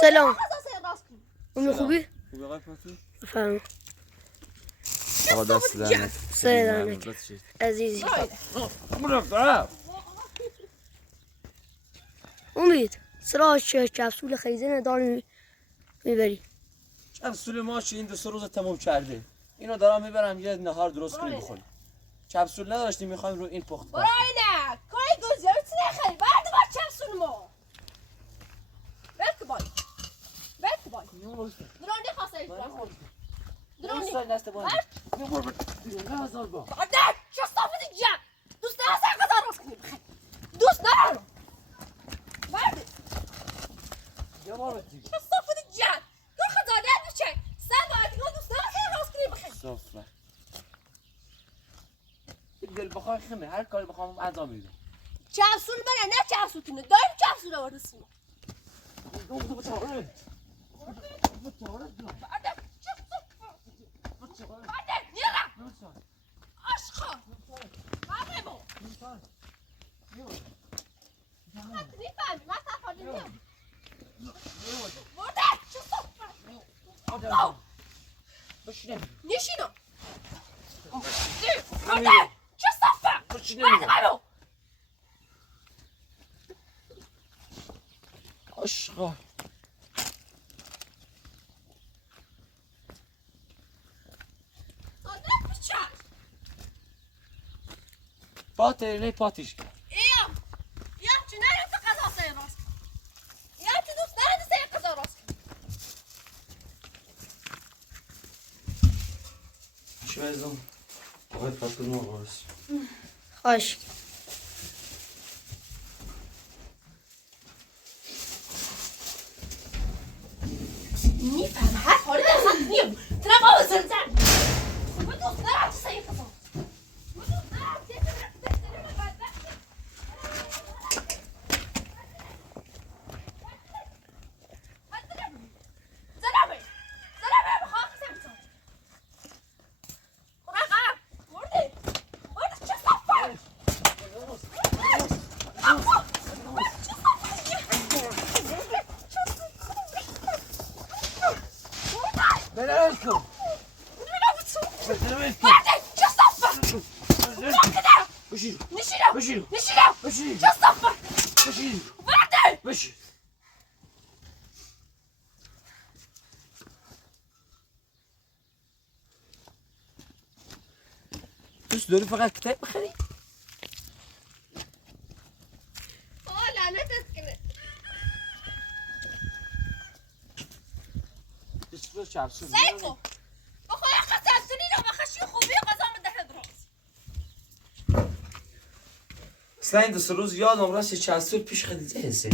سلام اون خوبی؟ فهم دست لعنت سلامت عزیزی امید سراغ کپسول خیزه نداری میبری کپسول ماچی این 2 روز تموم کرده اینو دارم میبرم یه نهار درست کنیم بخوریم کپسول نداشتیم میخوایم رو این پخت برای نه کاری گذاری نخری بعد با کپسول ما بلک بای درونی خواسته ایش برای درونی بعد چه صافتی جن دوست ندارم سر قضا راست کنی بخیر دوست ندارم برده چه صافتی جن کار خزانت بچه سر باید دیگه دوست ندارم سر راست کنی بخیر صافه دل بخواه خمه هر کاری بخوام انجام میدم کپسول بره نه کپسول کنه داریم کپسول آورده سیما بعد نیرم عشقا برای با نیفهمی من تفاده نیم برده چه صفر نشینو برده چه صفر برده با عشقا پاتر پاتیش کن ایم چه نرم تو قضا سه راست ایم چه دوست نرم سه قضا راست چه ازم باید پاتر ما باست خواهش میفهم هر حالی در سطح نیم ترم آب زنزن خب دوست نرم سه قضا دوست داری فقط کتاب بخری؟ لعنتت کنه دوست رو چرسون سیفو بخواه قصبتونی رو بخشی خوبی قضا مده دراز اصلا این 2 روز یادم راست چند سال پیش خیلی حسه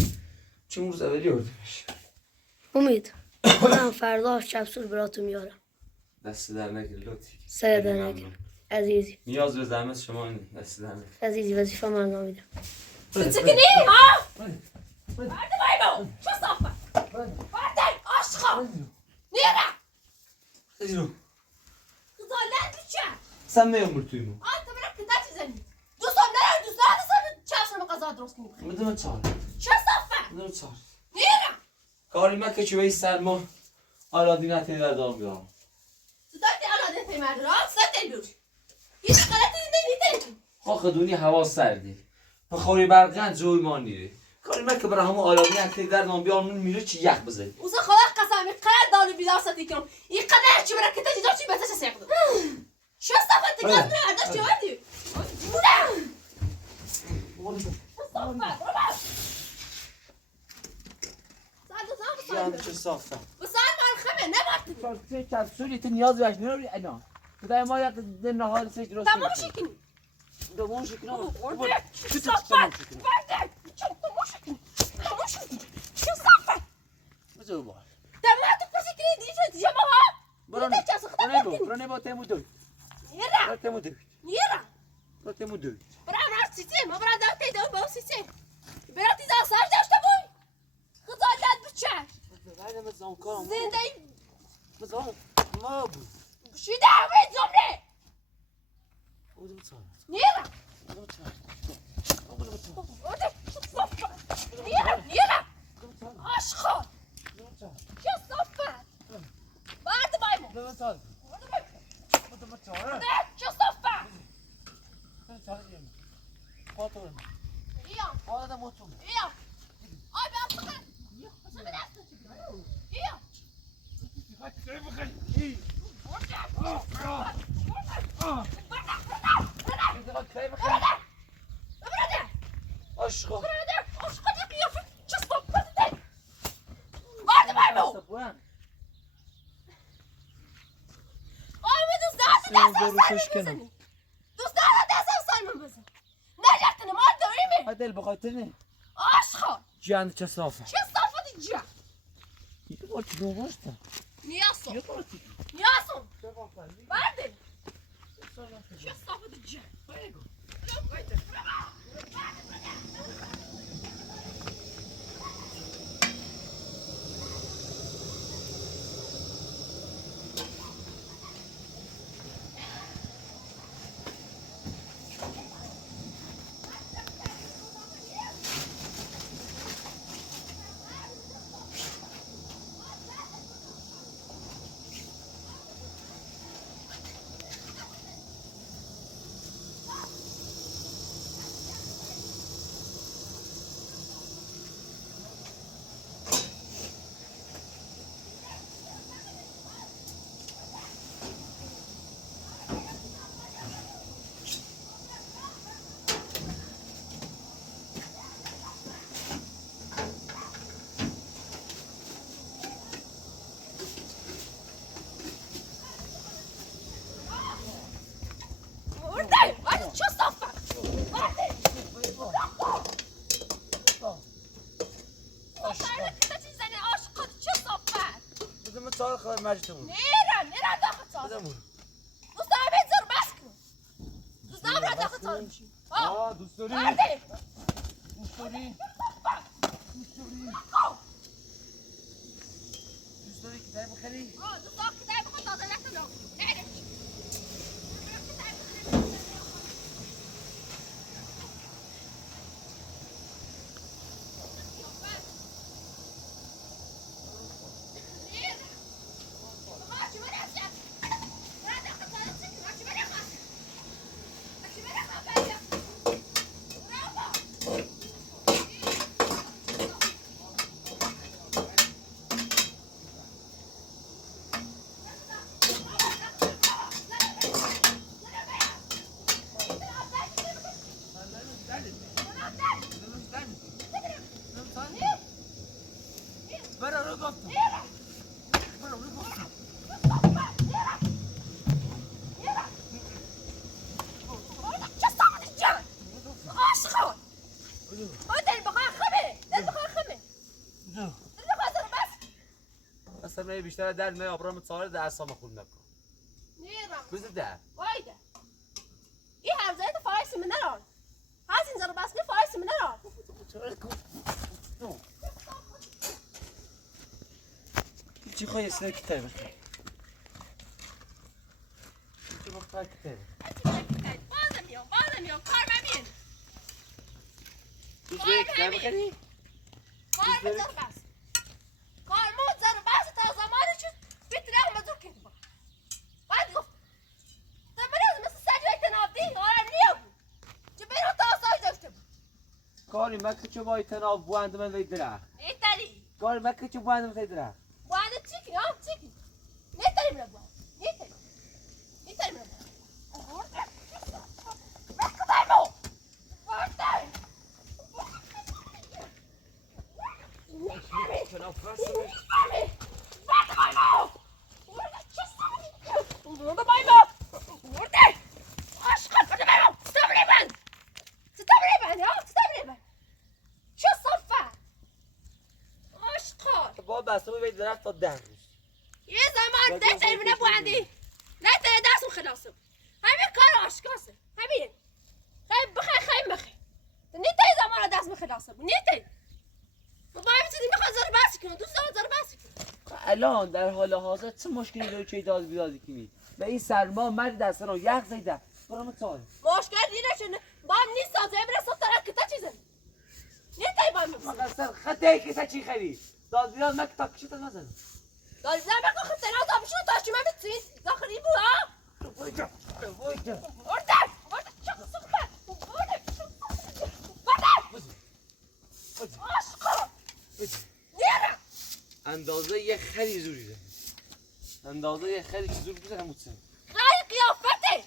چه اون روز اولی اردیبهشت امید خودم فردا کپسول براتون میارم دست در نگیر لطفی سر در نگیر عزیزی نیاز به زحمت شما این دست در نگیر عزیزی وظیفه من انجام میدم سکنی ها برده بایبو چه صافه برده عشقا نیره خیلی خزالت بچه سن میامور توی مو تو برای کتا چیزنی دوستان نره دوست ندارم چه اصلا قضا درست کنی بخیر بدون چهار چه صافه بدون چهار نیره کاری من که چوهی سر ما آرادی نتیه در دام بیام صدایت علاده پیمرده را سته بیوش هیچ غلطی نمیده خودونی هوا سردی بخوری برقند جوی ما نیره کاری من که برای همون آرادی نتیه در دام بیام میره چی یخ بزنی اوزا خدا قسمی قرار دارو بیدار ستی کنم این قدر چی برای کتا جیجا چی بتش سیقدم چه صافه تکاز برای ارداش چه وردی بودم صافه چه صافه بسال مرخمه نبارد چه کپسولی تو نیاز بهش نمیری اینا خدای ما یک نهار سه درست تمام شکنی تمام شکنی چه صافه برده چه تمام شکنی تمام شکنی چه صافه بزو بار تمام تو پسی کنی دیجا ما برانه با تیمو دوی نیره تیمو دوی نیره با تیمو دوی برای راست سیستم ما برای داشته دو با سیستم برای تیزا ساج داشته بوی خزالت بچه مزام کارم زنده مزام ما بود شو دعوه زمره بودم صار نيرا بودم صار نيرا نيرا اشخر شو صفة بعد بايمو بودم صار بودم صار شو صفة بودم صار موتور ايوه هذا موتور ايوه اي بقى ايوه اشخر هذا اللي بخاطرني جان كسافة يقول شنو وشته يقول بدم صار خلاص ما جتمون نيرا داخل بدمون مستعبد زر باسكو مستعبد داخل صار دوستوری بعدين دوستوری دوستوری کتاب بخری دوستان كتاب خطوط لك لو نعرف برا رو گفتم برا رو گفتم اصلا من بیشتر در نه ابرام تصاویر در اصلا مخول نکن بزن در چی خواهی سر کتاب بخیر چی بخیر کتاب دوست به کتاب بخیری؟ کاری مکه چه بایی تناب بواند من وی درخ کاری مکه چه بواند من وی درخ با بسته وی درخ تا 10 روز یه زمان ده ترمینه بوندی نه تره دستم خلاصم همین کار آشکاسه همین خیلی بخیر خیلی بخیر نیته زمان دست خلاصم نیته بابا همین چیزی میخواد زار بسی کنه دوست دارم زار بسی کنه الان در حال حاضر چه مشکلی داری که داد بیاد کنی؟ و این سرما مرد در سرا یخ زیده. برام تای. مشکل اینه چون با هم نیست سازه برسه طرف که تا چیزه. نه تای با هم. مگر سر خطه که تا چی خری؟ داد بیاد من کتاب کشیت نزن. داد بیاد من که خطه نازم شو تا چی من بتوین داخلی بو ها. وایجا. وردم. وردم چه صحبت. وردم. عشقا. نیرم. اندازه یه خری زوری ده. اندازه یه خری که زور بزنه موتسن. خیلی قیافته.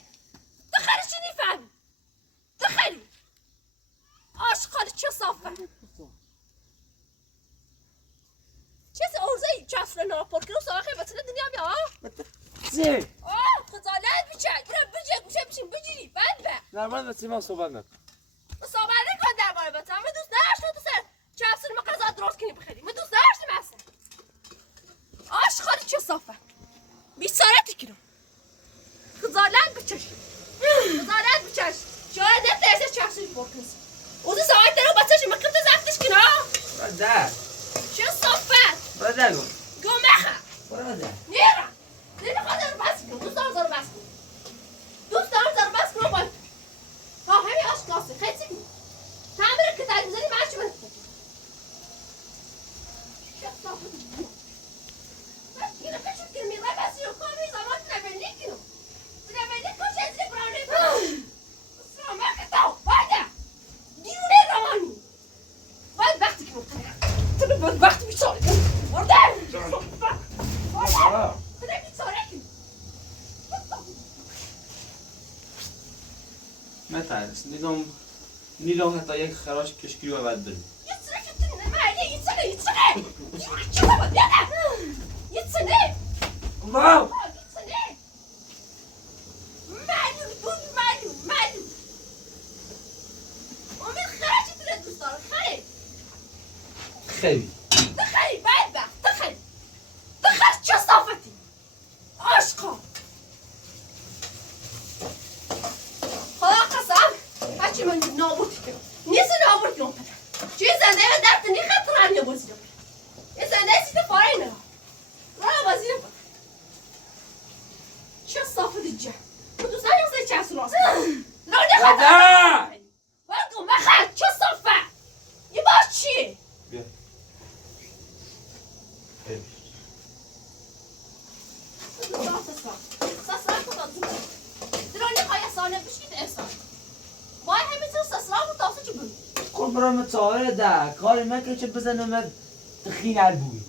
دخلی چی نیفهمی؟ دخلی. عشقا چه صافه. چیز ارزه چسر ناپور کنم ساخه بطن دنیا بیا چه؟ خجالت بیچه برم بجه گوشه بشین بجیری بند به نرمان با سیما صحبت نکن. صحبت نکن درباره بطن من دوست نداشتم تو سر چسر ما غذا درست کنی بخری من دوست نداشتم اصلا عشقا چه صافه بیچارتی کنم خجالت بچش خجالت بچش شاید نترسه چسری بکنی اوزی ساعت رو بچش مکم تو زفتش کنم برادر. چه صافه برادر گو. گمخه برادر. نیرم نمیخواد رو بس کنم دوست دارم زارو بس کنم دوست دارم زارو بس کنم باید تا همین آشکاسه خیلی چی تعمیر که تایی بزنی من چی من شخصا اینو کشید که میره بسی رو کنم زمان نبینی کنم نبینی کش از این برانه کنم سلام اکتاو بایده دیونه روانی باید وقتی کنم تو باید وقتی بیچاره کنم وردم مثلا نیلون حتی یک خراش کشکی رو بعد داریم. واو. خیلی. دخلی بدبخت دخلی دخل چه صافتی عشقا خدا قسم هرچی من نابود کنم نیست نابود کنم چی زنده درد نیخت رنگ بازی کنم این زنده سیت پاره اینه را بازی نکنم چه صافتی جه تو دوست داری چه سلاس را نخواهد وقت مخل چه صافه یه باش چیه بیا. کن برام تاره ده کاری مکن چه بزنم تخین البوی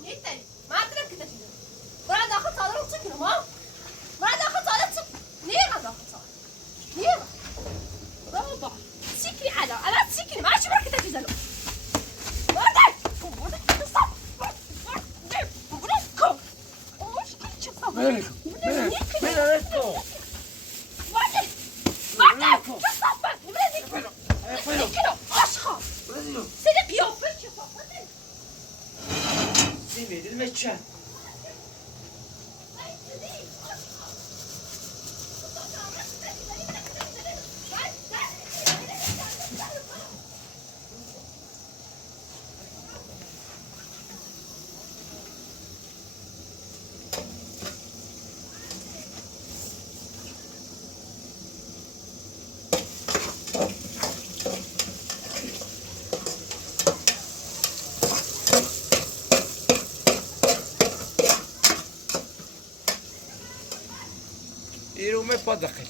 ایرو می پا داخل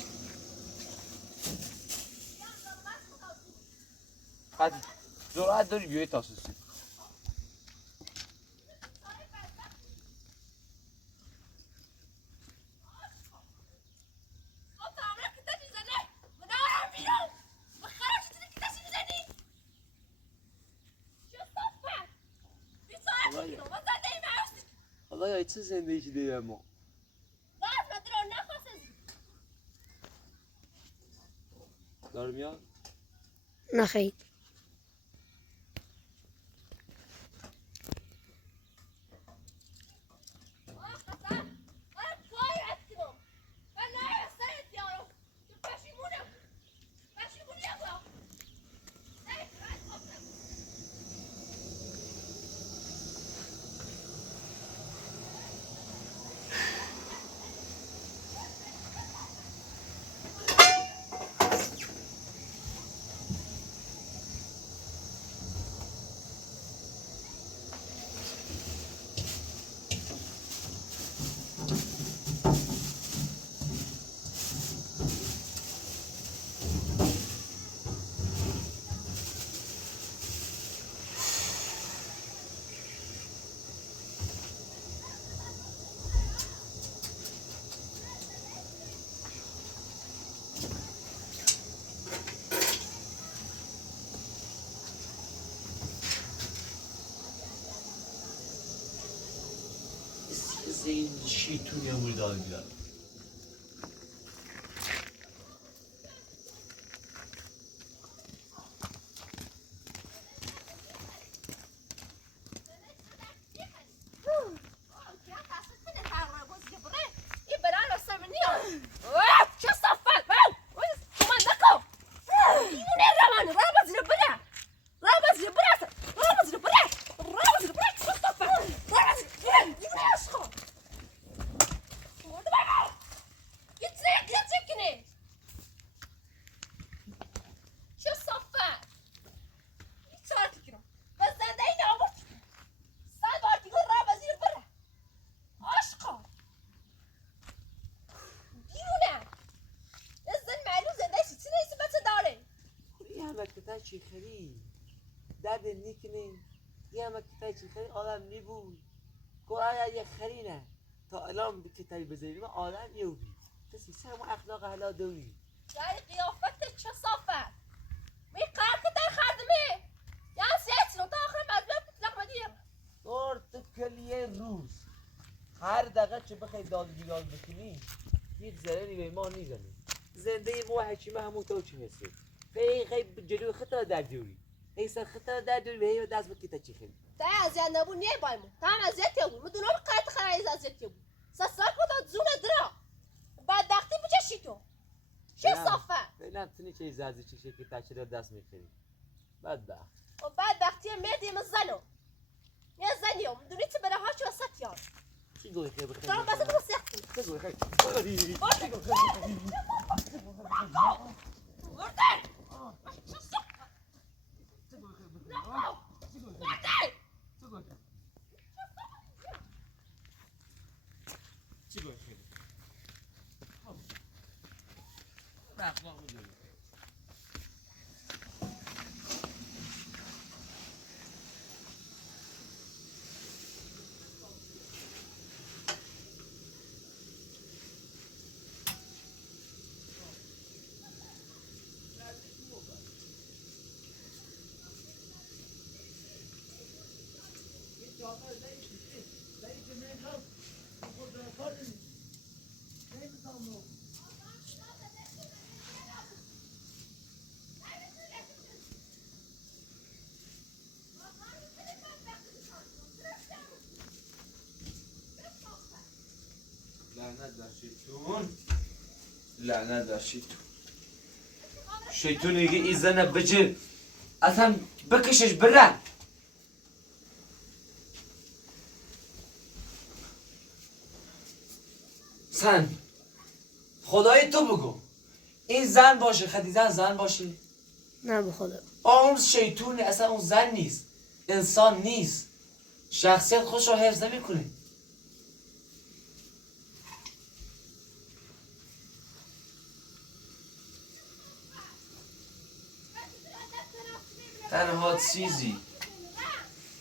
قد جرأت داری بیای تاسوسی والله یا چه زندگی دیگه ما دار میاد نخیر دست این شیطونی هم رو داد بیارم. چی خری درد نیکنه یه همه کتای چی خری آدم نیبود گوه یه خری نه تا الان کتای بذاریم آدم یه بی کسی سه همه اخلاق حلا دوی یعنی قیافت چه صافت می قرق در خردمه یعنی سیت رو تا آخر مزبط بطلق مدیم دور تو کلیه روز هر دقیقه چه بخوای داد بیداد بکنی هیچ ضرری به ما نیزنی زنده ما حکیمه همون تو چی مثل خیلی جلوی خطر در دوری ای سر خطر در دوری به هیو دست بکی تا چی خیلی تا اذیت نبود نیه بایمون تا هم اذیت بود مدونم قطع خرایز اذیت بود سساک بود زونه درا بعد دقتی بچشی تو چه صافه فعلا تونی چه ایزازی چی شکل تا چرا دست میخیری بعد دقت و بعد دقتی میدیم زنو یه زنیو مدونی تو بره هاش وسط یار چی گوی خیلی بخیری دارم بسه تو سیختی چی گوی خیلی ورده لعنت بر شیطون لعنت بر شیطون شیطون میگه این زنه بجه اصلا بکشش بره سن خدای تو بگو این زن باشه خدیجه زن باشه نه به خدا اون شیطونه اصلا اون زن نیست انسان نیست شخصیت خودش رو حفظ نمیکنه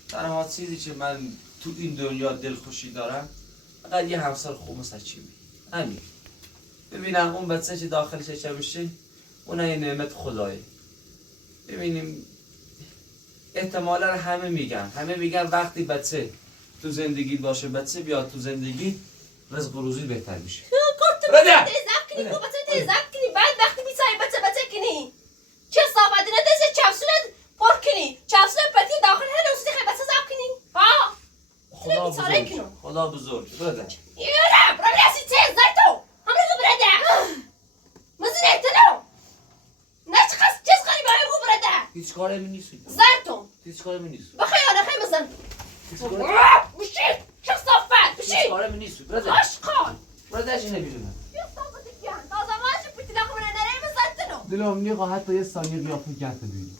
تنها چیزی که من تو این دنیا دلخوشی دارم فقط یه همسر خوب مثل چی همین ببینم اون بچه که داخلش چه میشه اون یه نعمت خدایه ببینیم احتمالا همه میگن وقتی بچه تو زندگی باشه بچه بیاد تو زندگی رزق و روزی بهتر میشه بده تیزک کنی تیزک کنی بعد وقتی میسایی بچه کنی چه صافت ندازه چفسونه پر کنی چفسونه پتی داخل هر روزی خیلی بچه زاب کنی ها خدا بزرگ برده یورا برای تیز زرتو همه رو برده مزنه تنو نش چیز کنی برای رو برده هیچ کاره من نیست زرتو هیچ کاره من نیست بخیانه خیلی مزن بشید چه صافت بشید هیچ کاره من نیست برده عشقان برده اش نمیدونم دلم نیقا حتی یه ثانیه قیافه کرد ببینی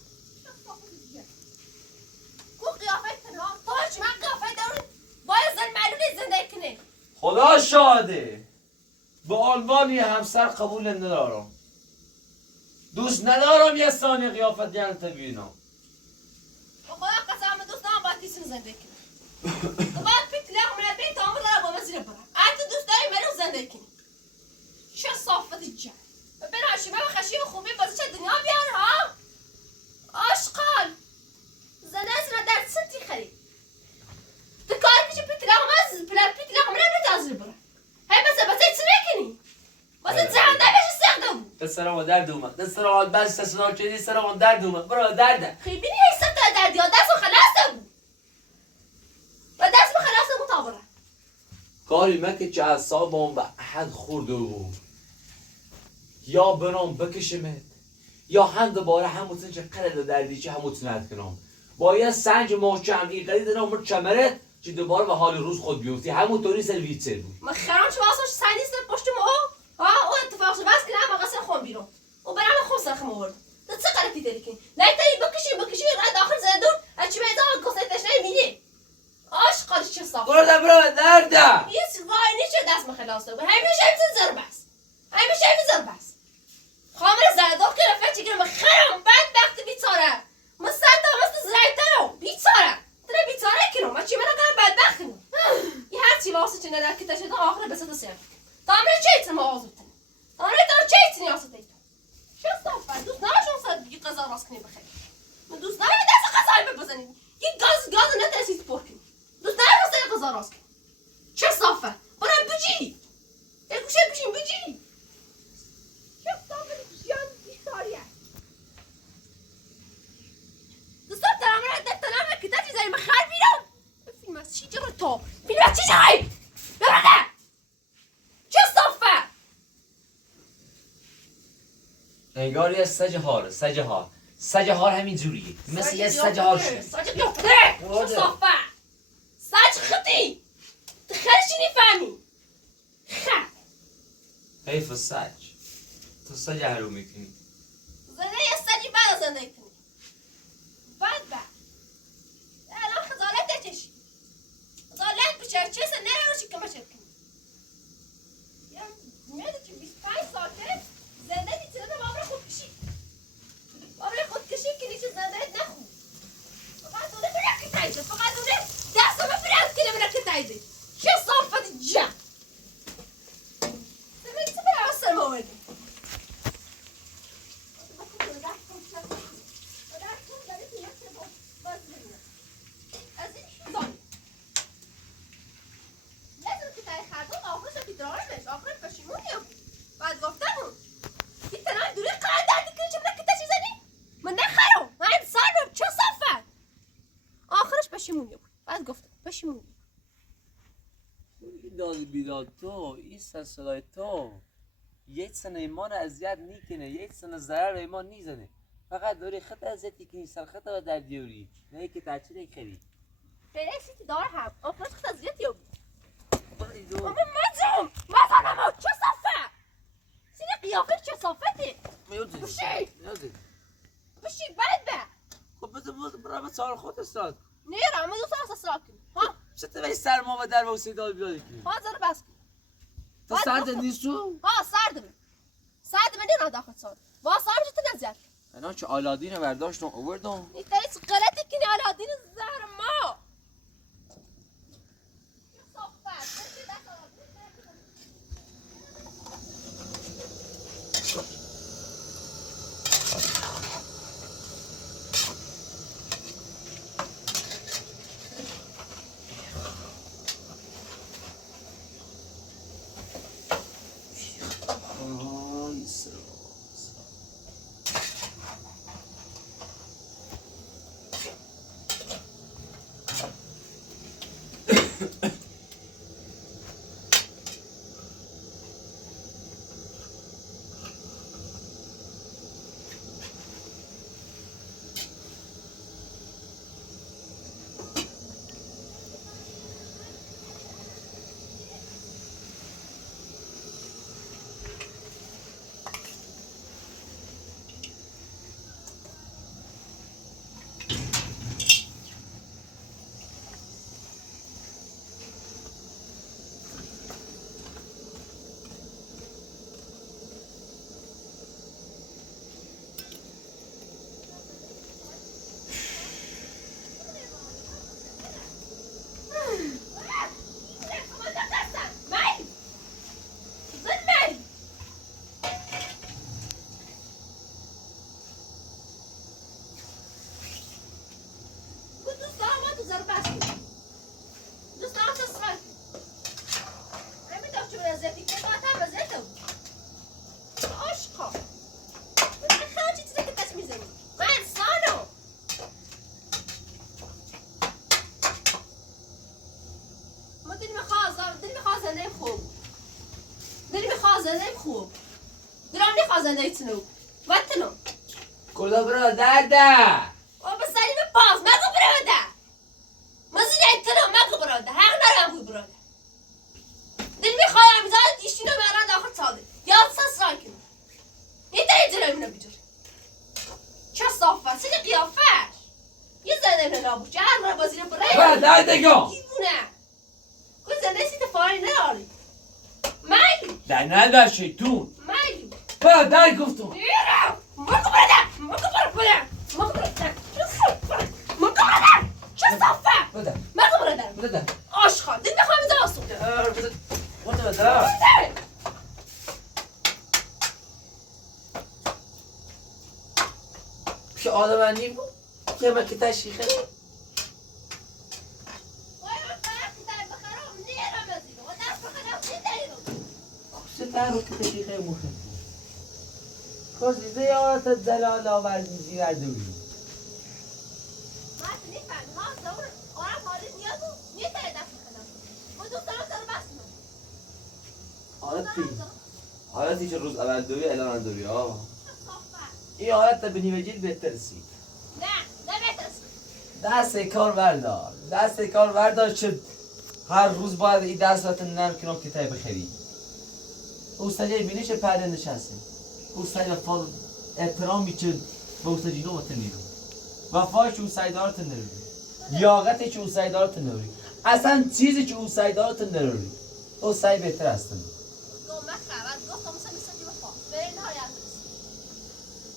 خدا شاده به عنوان یه همسر قبول ندارم دوست ندارم یه ثانیه قیافت گرد ببینم خدا قسم دوست ندارم باید تیسیم زنده کنی باید پیت لیاق من بیت آمر را با مزیر برم حتی دوست داری منو زنده کنی چه صافت جن ببین هاشمه و خشیم خوبی بازی چه دنیا بیار ها آشقال زنه از را در سنتی خرید تو کاری پیچه پیت لیاق من پیت لیاق من سرم درد اومد دست سرم بس سنا چدی سرم درد اومد برو درده خیلی بینی حساب تا دردی ها دست و خلاص بود و دست به خلاص بود تا بره کاری من که جعصابم و احد خورده بود یا برام بکشمت یا هم دوباره همون چه قلد دردی چه همون تنت کنم باید سنج محکم این قلید نامر چمرت که دوباره به حال روز خود بیفتی همونطوری سرویتر بود من خرام چه واسه سنیست پشت ما ها او اتفاق شد بس که نه مقصد خون بیرون و برام خون سرخم آورد ده چه قرفی داری که بکشی رد داخل زدون از چی میدان گسته تشنه میلی آش قادش چه صاف برو درده یه وای نیچه دست مخلاصه بود همیشه همین زر بس خامر زردار که رفت چی گرم خرام بدبخت بیچاره من صد تا مثل زرایترم بیچاره بیچاره کنم من چی من کنم بدبخت کنم یه هر چی واسه چه ندر که تشده آخر بسه سر تامره چه ایتن ما آزوتن تامره دار چه ایتنی آسوت ایتن چه صافت دوست نماشون صد یه قضا راست کنی بخیر من دوست نمیم دست قضایی بپزنید یه گاز نترسید پر کنی دوست نمیم واسه قضا راست کنی چه صافت برم بجی یه گوشه بشین بجی چه صافت بجیان بیشتاریه دوستان ترامره دفتنامه که تا چیزایی مخار بیرم فیلم از چی جرد تو فیلم از چی جایی ببرده چه صافه انگار یه سج هار همین جوریه مثل یه سج هار شد سج بیافته چه صافه سج خطی تخرشی نفهمی خط حیف سج تو سج هرو میکنی زنده یه سجی بعد زنده کنی بعد الان خزالت نچشی خزالت بشه چه سنه رو که مشد کنی یا میاده که 25 ساله زنده نیچه ده بابر خودکشی کنی چه زنده نخون فقط اونه برکت تایده فقط اونه دست همه برکت تایده چه صافت جا زنده چه برای سر ما اومده آخر پشیمونی بعد گفتم این تنها دوری قرار دردی کنی چه منه کتا چی زنی؟ من نخرم من انسانم چه صفت آخرش پشیمونی بود بعد گفتم پشیمونی این داد بیداد تو این سلسلای تو یک سنه ایمان اذیت نیکنه یک سنه ضرر ایمان نیزنه فقط داری خط اذیتی کنی سر خط و در دیوری نه که تحچه نکری خیلی سیتی دار هم آخرش خط اذیتی بود بریدو مزم مزنمو چه صفت سینه قیافه چه صفته میوزی بشی بعد به خب بذار برای سال خود استاد نیرم من دوست هست اصلاح کنی ها چطور بایی سرما و در واسه داد بیادی کنی ها زر بس کن تو سرد نیستو؟ ها سرد من نه داخل سال با سرم چطور نزد اینا چه آلادین رو برداشتم اووردم این تریس غلطی کنی علادین زهر ما زنده خوب دل میخواد زنده خوب دلم نخواد زنده تنو وقتنو کلا برادر ده و به سری به باز مگو براده مزید تنو مگو براده حق نرم خوی براده دل میخواد امیزاد دیشتینو مران داخل ساده یاد ساس رای کنو نیتایی جلوی منو بجور چه صافه سیدی قیافش یه زنده منو نابوش چه هر را بازی رو برای برادر دگم دیوونه کوی زنده سیت فاری نداری مایلو در ندر شیطون مایلو برادر گفتم نیرم مگو براده چه صافه برادر مگو براده برادر آشخان دل میخوام اینجا آسون برادر پیش آدم نیم بود که من که تشریخه ستر رو که تشریخه مخیم کازیده یادت دلال آوردی زیر دوی حالتی که روز اول دوی الان دوی ها این حالت به نیمه بهتر سی دست کار بردار چه هر روز باید این دستات نرم کنم که تای بخری اوستاجه بینی چه پرده نشسته اوستاجه فال احترامی چه به اوستاجی نو متنیرو وفای چه اوستایدارت نروی لیاقتی چه اوستایدارت نروی اصلا چیزی چه اوستایدارت نروی اوستای بهتر هستن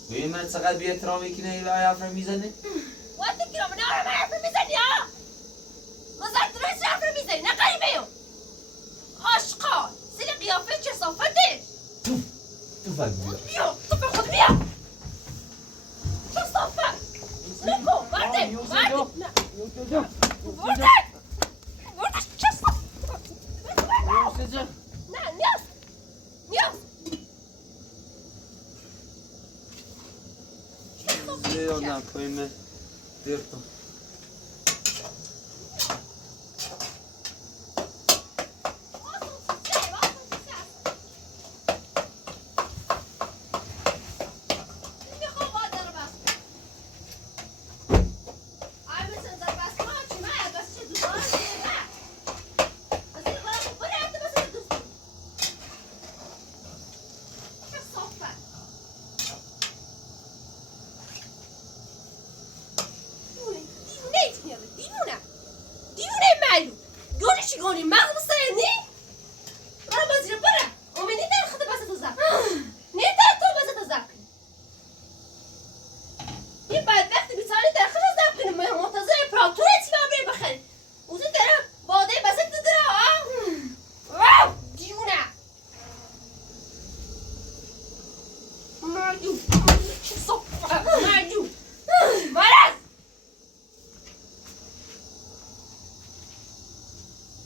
ببین من چقدر بی احترامی که نه لای حرف میزنه وقتی که من آره من حرف میزنی ها مزد درست حرف میزنی نه قریبه یو آشقان سری قیافه چه صافته تو فکر بیا بیا تو به خود بیا چه صافه نکن مرده مرده ورده چه صافه نه نیاز زیادم پایمه دیرتم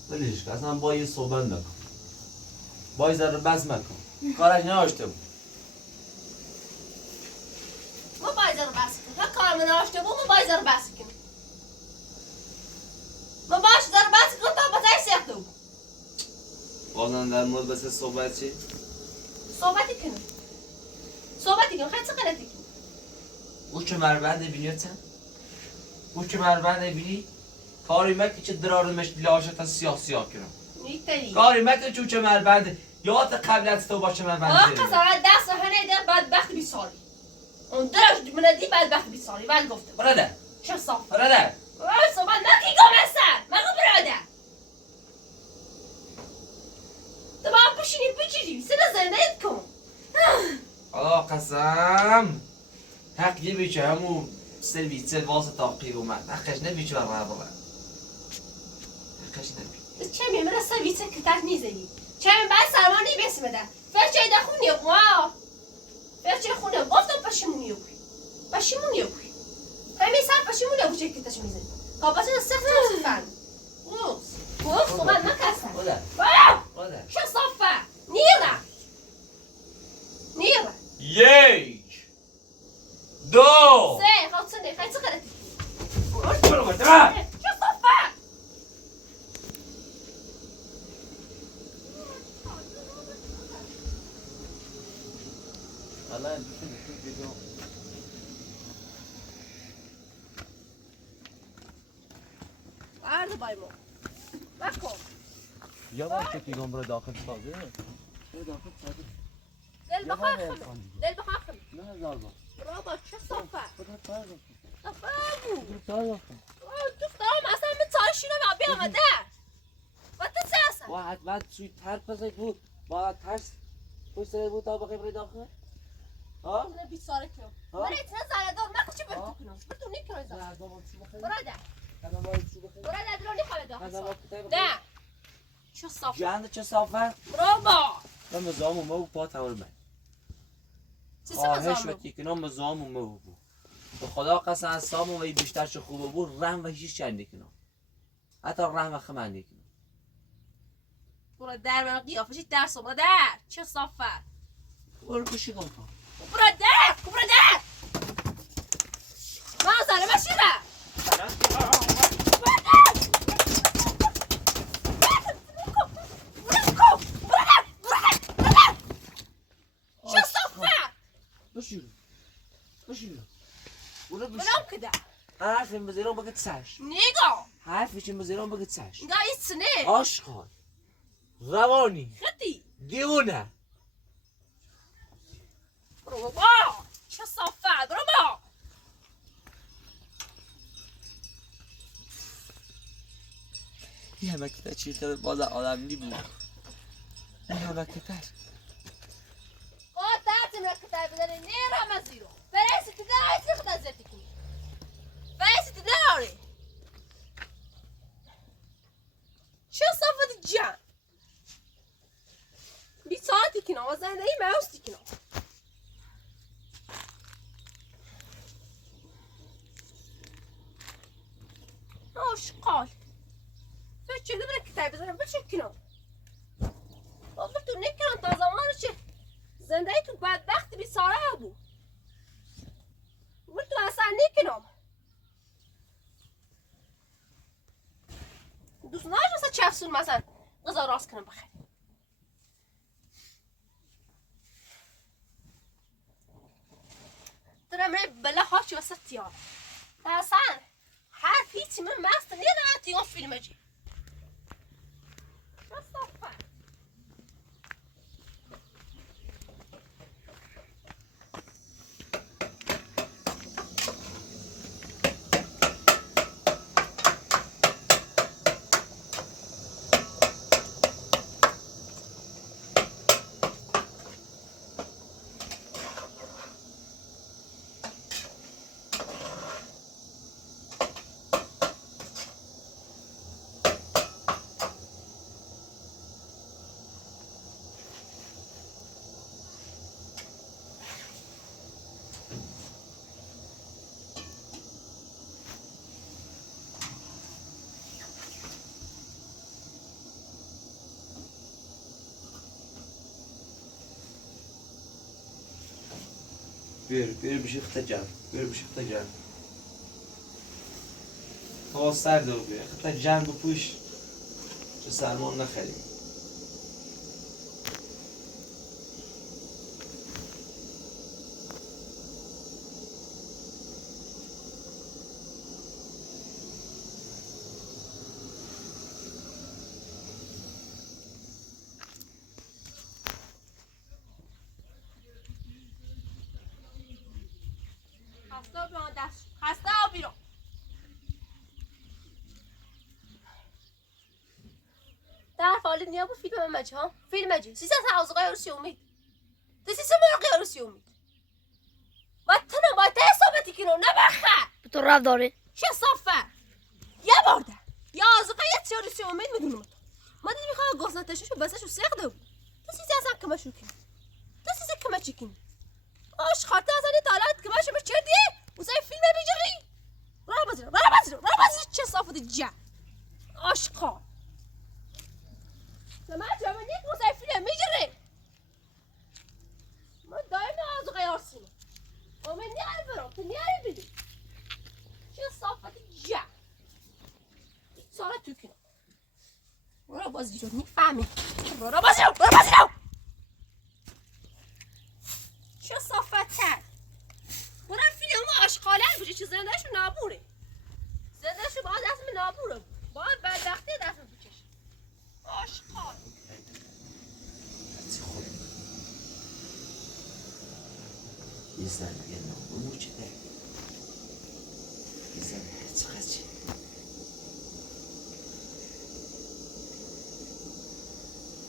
بلیش که اصلا با یه صحبت نکن با یه ذره بس مکن کارش ناشته بود ما باید رو بس کنیم نه کار من ناشته بود ما باید رو بس کنیم ما باید رو بس کنیم تا بتای سیخته بود بازم در مورد بس صحبت چی؟ صحبتی کنیم خیلی چه غلطی کنیم او که مربند بینیتن؟ او که مربند بینی؟ کاری مکه چه درارمش لاشتا سیاه کنم نیتری کاری مکه چه مربند یاد قبل از تو باشه مربند آقا قصارت دست هنه ده بدبخت بی سالی اون درش مندی بدبخت بی سالی بعد گفته براده چه صاف براده صحبت نکی گمستر مگو براده تو باید بشینی بچیجی سنه زنده کن آقا قسم حق یه بیچه همون سرویسه واسه تاقیر اومد حقش نبیچه برمه بابا حقش نبی چه میمه را سرویسه کتک نیزنی چه میمه بعد سرمان نیبسی بده فرچه ایده خونی واو فرچه خونه گفتم پشیمونی بوی همین سر پشیمونی بوی چه کتاش میزنی کاباسی رو سخت رو سفن اوف صحبت مکسن واو چه صافه نیره یک دو سه خواهد سنده خیلی چه غلطی چه صافه عرض بایمو بکن یواش چکیگم برو داخل سازه برو داخل سازه دل بخواخم دل بخواخم نه زاربا برابا چه صافه خدا تازه صافه بو تازه تو دارم اصلا من تاشینو و بیامده و تو چه اصلا واحد بعد سوی ترک بزنید بود با ترس پشت سر بود تا بخیر برای داخل ها؟ من بیچاره کنم من اتنا زردار من کچه برد کنم برد نیکنم زردار براده براده درو نیخواه داخل نه چه صافه جهنده چه صافه؟ برابا من مزامو مو پا تاور من چه سه آهش مزامو و کیکنام مزامو مو بود به خدا قسم از سامو و بیشتر چه خوبه بود رحم و هیچ چنده کنم حتی رحم و خمنده کنم برو در من قیافشی درس برو در چه صافه برو کشی کن برو در من زنه بشیره چه صافه بشیرو برو بشیرو برام کده حرفیم بزیرم بگید سش نگاه حرفیشیم بزیرم بگید سش نگاه ایتسنه آشقان روانی خطی دیونه برو بابا چه صافه برو بابا یه همه کتر چی خیلی باز آدم نی بود یه همه کتر دارتم را کتاب بدن نیرم از زیرو برایسی تو داری خدا زدی کنی برایسی تو داری چه صافت جان بی ساعتی کنم و زنده ای موستی کنم آشقال تو چه برای کتاب بزنم بچه کنم بابا تو نکنم تا زمان چه زنده ای تو بدبخت بی ساره بود تو اصلا نکنم دوست نداشت مثلا چفسون مثلا غذا راست کنم بخیر دارم بله هاچی واسه تیار اصلا حرف هیچی من مست نیدم تیار فیلمه جی بیر بشی خطا جمع بیر بشی خطا جمع هوا سرده و بیر خطا جمع بپوش چه سرمان نخریم خسته و بیرون در فعالی نیا بود فیلم مجی ها فیلم مجی سیسه سعوزقای عروسی امید ده سیسه مرقی عروسی امید و تنم باید تا حسابتی کنو نبخه به تو رفت داره چه صافه یه بارده یا آزقه یه چه عروسی امید میدونم تو ما دیدی میخواه گفتنتشو بسشو سیخده بود تو سیسه اصلا کمشو کنی تو سیسه کمشی کنی آش خاطر اصلا این طالعات کمشو بش چه دیه وزای فیلم بیجری را بازی چه صافت جا آشقا نه من جا من یک وزای فیلم بیجری من دایم از غیارسیم و من نیاری برام تو نیاری بیدی چه صافت جا سارا تو کنم را بازی رو میفهمی را بازی رو چه صافت بزن یه نام بمو چه ده بزن چقدر چه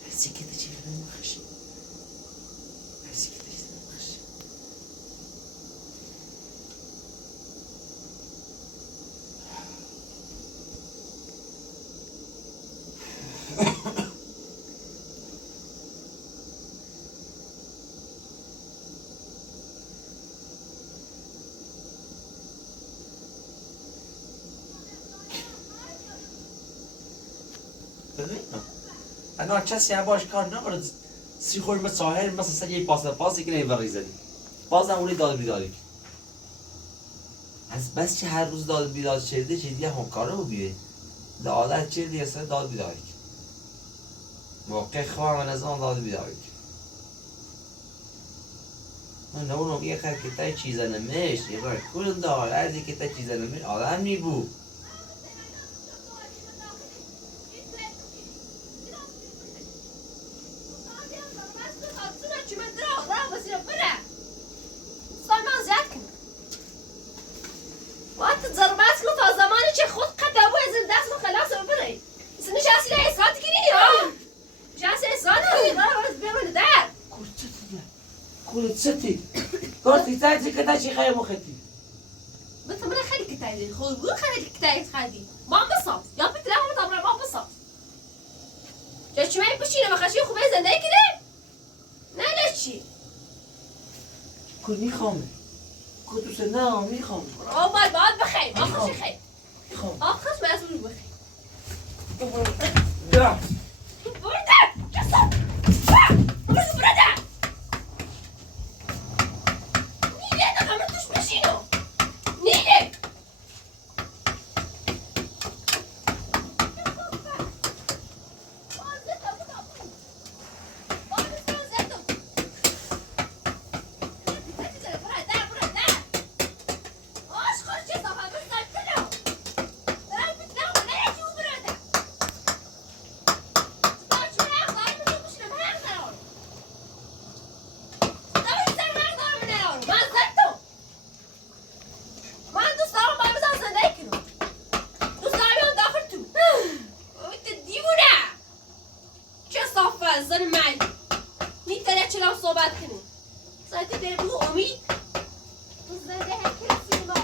هرچی که ده چه ببین مخشی هرچی که ده چه مخشی ببینم اگر کسی هم باش کار نبرد سی خوری مثل ساهر مثل یه پاسی که نیوری زدی بازم اونی داد بیداری از بس که هر روز داد بیدار شده چه دیگه همکاره رو بیه ده عادت چه دیگه سر داد بیداری موقع خواه من از آن داد بیداری من نمونم یه خیلی که تای چیزا نمیش یه بار کلون دار ارزی که تای چیزا نمیش آدم میبو ستی گفتی تاجی که تاجی خیلی مختی بس من خلي كتايدي خو قول خلي كتايد خادي ما بصف يا بنت لا ما طبعا ما بصف جاش ما يبشي لما خشي خو بيزن ده كده لا شي كل میخوامه کدو سه نه میخوام او بعد بخير ما خشي خير میخوام خش ما اسمه بخير ده برده جسد برده نيلي انا عملتوش ماشينو نيلي زن معي نيت تلاتش لو صوبات كني صارتي تبو أمي وزن ده هكذا سيما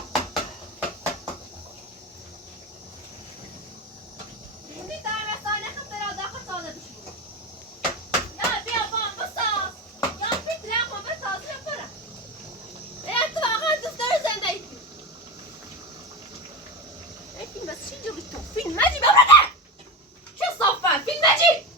أمي تعمل صانع خطر على داخل صانع بشيء يا بيا بام بصاص يا بيت لا ما بصاص يا برا يا تبغى تفتر زن ده لكن بس شيء جبته فين ماجي ببرده شو صفا فين ماجي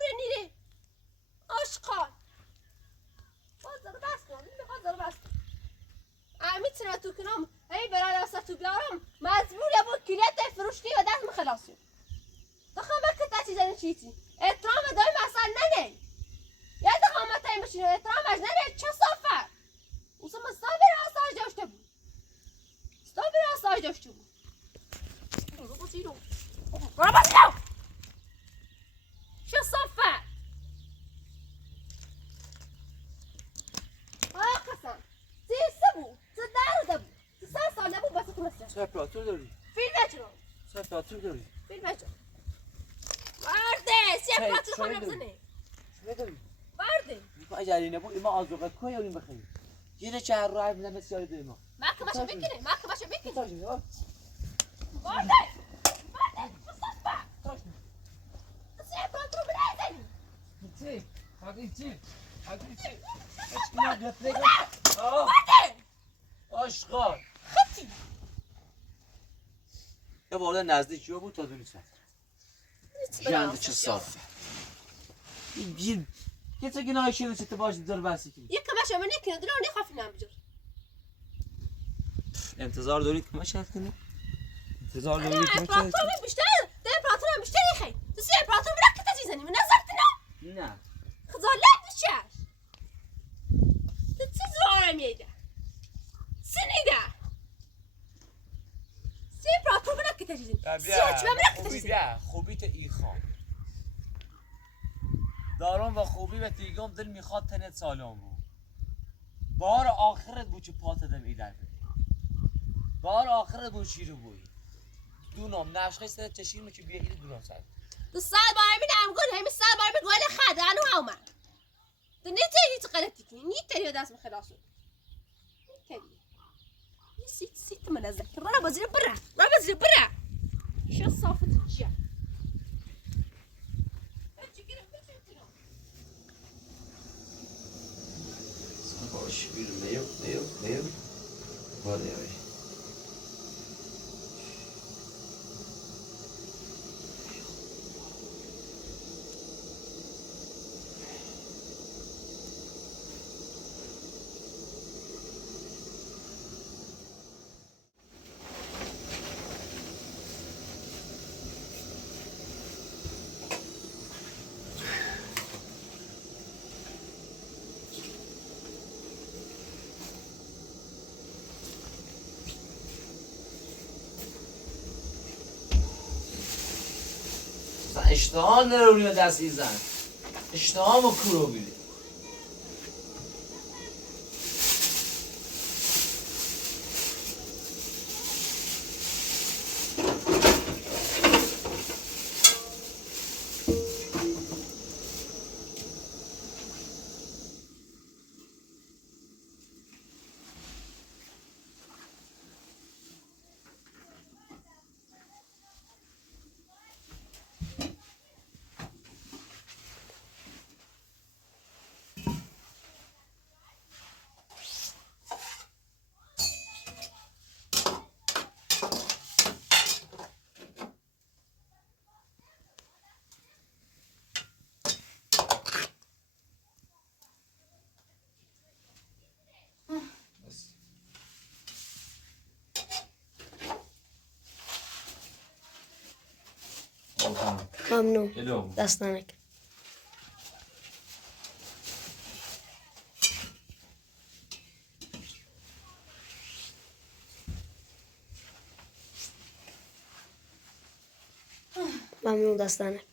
برنیره آشقال بازار بس کن بازار بس میتونه تو کنم هی برای واسه تو بیارم مجبوره بود کلیت فروشتی و دست مخلاصی دخوام بکت تا چیزا چیتی احترام دای مثلا نده یا دخوام تایم بشین احترام از نده چه صافه اوسم استابر آسایش داشته بود استابر آسایش داشته بود برو بزیرو برو بزیرو چه صافه قسم سیسته بود در بود 3 ساله بود بس تونسته تمپراتور داری فیلم چرا تمپراتور داری فیلم چرا ورده سیپاتو خانم بزنه چه داری ورده اجاری نبود ما آزوقه کوی اون بخیر یه چهار راه میدم بسیار دوی ما ما که باشه بکنه ما که باشه بکنه تاجی ها ورده ورده بسطبه سیپاتو بزنه چی حقی چی حقی چی اشکال گفتگو ورده آشغال خطی یا بالا نزدیکی بود تا دونی سر جند چه صافه یه تا گناه شده چه باش دار بحثی کنی یک باشه من نکنه درو نخافی نمیجور انتظار دارید که ما شد کنیم انتظار دارید که ما شد امپراتور بیشتر امپراتور بیشتر خیر تو سی امپراتور میره که تجیزنی من نظرت نه نه خجالت بکش تو چی زواره میده سنیده سی امپراتور میره که تجیزنی سیاچ میره که تجیزنی خوبیت ای خان دارم و خوبی و تیگم دل میخواد تنت سالم بود بار آخرت بود چه پات دم ایدر بار آخرت بود چی رو بوی دونم نفشخه سرت چشیر می که بیا ایده دونم سر تو سال بار میدم گل همی سال بار می گل خده انو هاومن تو نیتی هیچ غلطی کنی نیتی دست مخلاصو نیتی یه سیت من ازک را بازی برا را بازی برا شو صافت چیه باش بیرون نیو باده هایی اشتها نرونی دست این زن اشتها ما کرو بیده ممنون دست ننک ممنون دست ننک